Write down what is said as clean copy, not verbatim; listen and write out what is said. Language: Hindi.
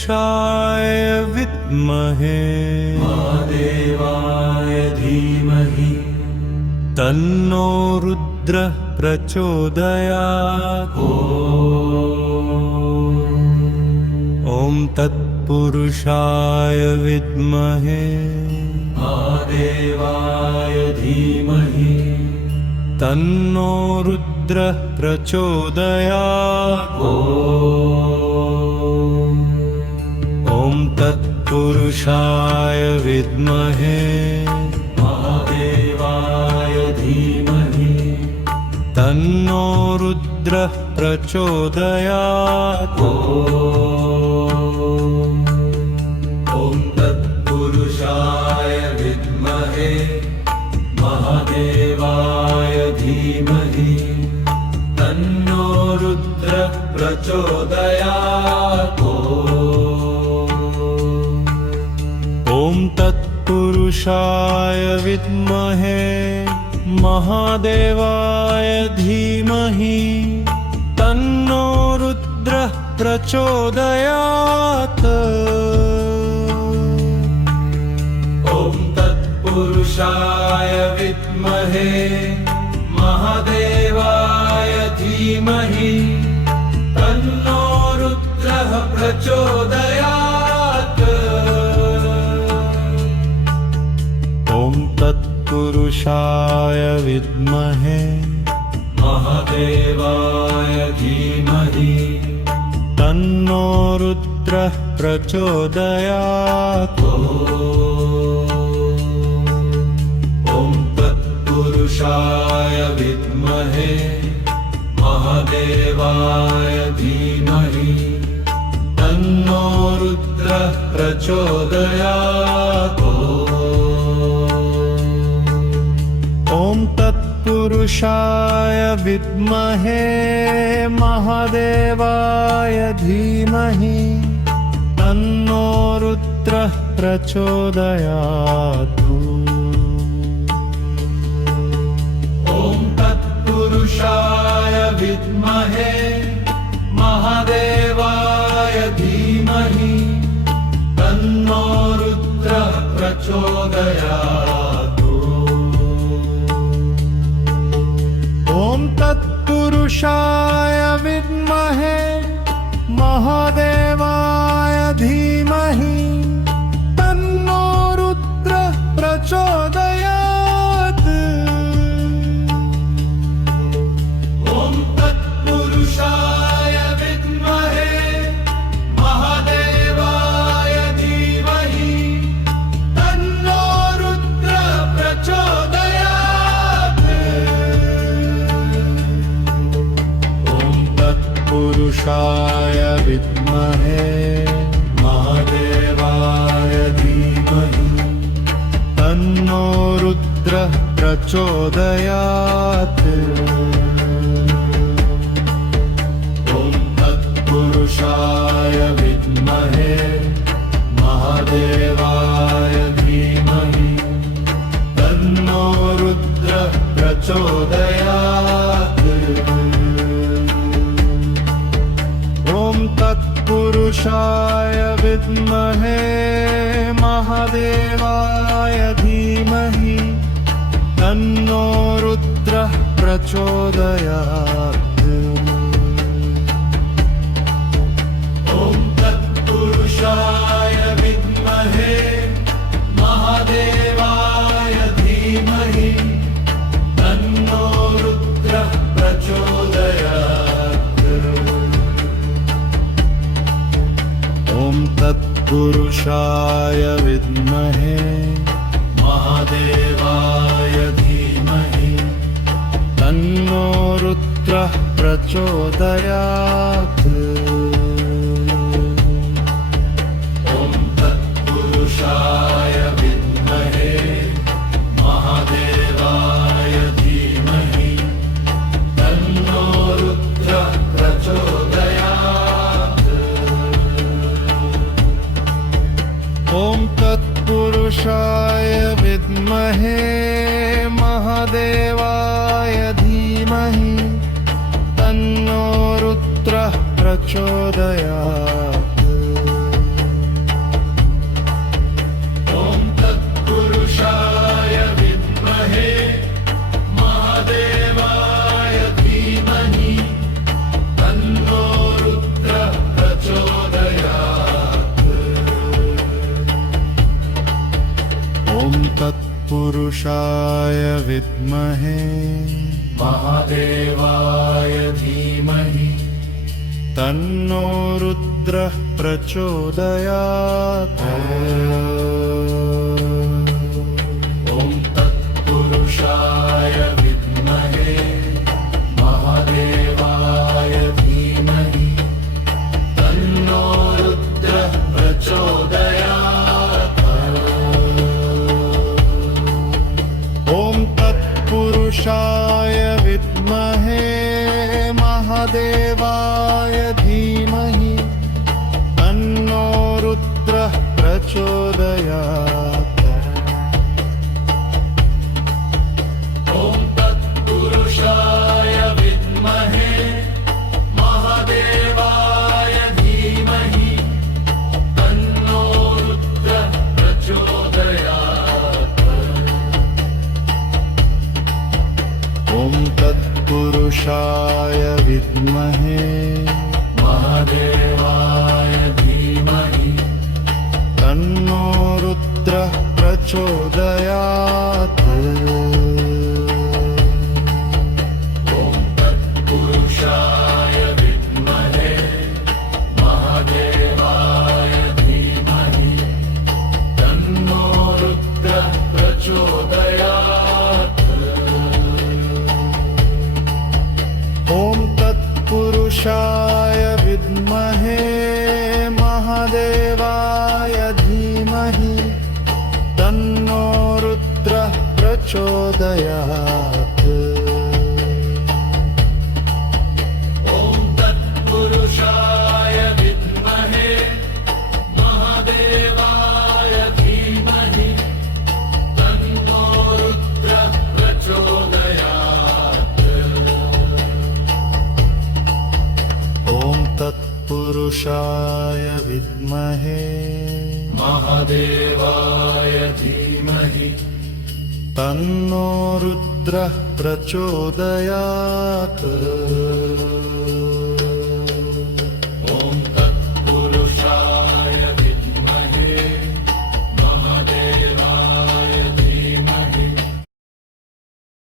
तत्पुरुषाय विद्महे महादेवाय धीमहि तन्नो रुद्रः प्रचोदयात्। ॐ तत्पुरुषाय विद्महे महादेवाय धीमहि तन्नो रुद्रः प्रचोदयात्। ॐ तत्पुरुषाय विद्महे महादेवाय धीमहि तन्नो रुद्रः प्रचोदयात्। ॐ तत्पुरुषाय विद्महे महादेवाय धीमहि तन्नो रुद्रः प्रचोदयात्। ॐ तत्पुरुषाय विद्महे महादेवाय धीमहि तन्नो रुद्रः प्रचोदयात्। ॐ तत्पुरुषाय विद्महे महादेवाय धीमहि तन्नो रुद्रः प्रचोदयात्। ॐ तत्पुरुषाय विद्महे महादेवाय धीमहि तन्नो रुद्रः प्रचोदयात्। ॐ तत्पुरुषाय विद्महे महादेवाय धीमहि तन्नो रुद्रः प्रचोदयात्। ॐ तत्पुरुषाय विद्महे महादेवाय धीमहि तन्नो रुद्रः प्रचोदयात्। ॐ तत्पुरुषाय विद्महे महादेवाय धीमहि तन्नो रुद्रः प्रचोदयात्। ॐ तत्पुरुषाय विद्महे महादेवाय धीमहि तन्नो रुद्रः प्रचोदयात्। ॐ तत्पुरुषाय विद्महे महादेवाय धीमहि तन्नो रुद्रः प्रचोदयात्। ॐ पुरुषाय विद्महे महादेवाय धीमहि तन्नो रुद्रः प्रचोदयात्। ॐ तत्पुरुषाय विद्महे महादेवाय धीमहि तन्नो रुद्रः प्रचोदयात्। ॐ तत्पुरुषाय विद्महे महादेवाय धीमहि तन्नो रुद्रः प्रचोदयात्। ॐ तत्पुरुषाय विद्महे महादेवाय धीमहि तन्नो रुद्रः प्रचोदयात्। ॐ तत्पुरुषाय विद्महे महादेवाय धीमहि तन्नो रुद्रः प्रचोदयात्। ॐ तत्पुरुषाय विद्महे महादेवाय धीमहि तन्नो रुद्रः प्रचोदयात्। ॐ तत्पुरुषाय विद्महे महादेवाय धीमहि तन्नो रुद्रः प्रचोदयात्। तत्पुरुषाय विद्महे महादेवाय धीमहि तन्नो रुद्रः प्रचोदयात् ॐ तत्पुरुषाय विद्महे महादेवाय धीमहि तन्नो रुद्रः प्रचोदयात् ॐ तत्पुरुषाय विद्महे महादेवाय धीमहि तन्नो रुद्रः प्रचोदयात् ॐ तत्पुरुषाय विद्महे महादेवाय धीमहि तन्नो रुद्रः प्रचोदयात् ॐ तत्पुरुषाय विद्महे महादेवाय धीमहि तन्नो रुद्रः प्रचोदयात् ॐ तत्पुरुषाय विद्महे महादेवाय धीमहि तन्नो रुद्रः प्रचोदयात् ॐ तत्पुरुषाय विद्महे महादेवाय धीमहि तन्नो रुद्रः प्रचोदयात् ॐ तत्पुरुषाय विद्महे महादेवाय धीमहि तन्नो रुद्रः प्रचोदयात् ॐ तत्पुरुषाय विद्महे महादेवाय धीमहि तन्नो रुद्रः प्रचोदयात्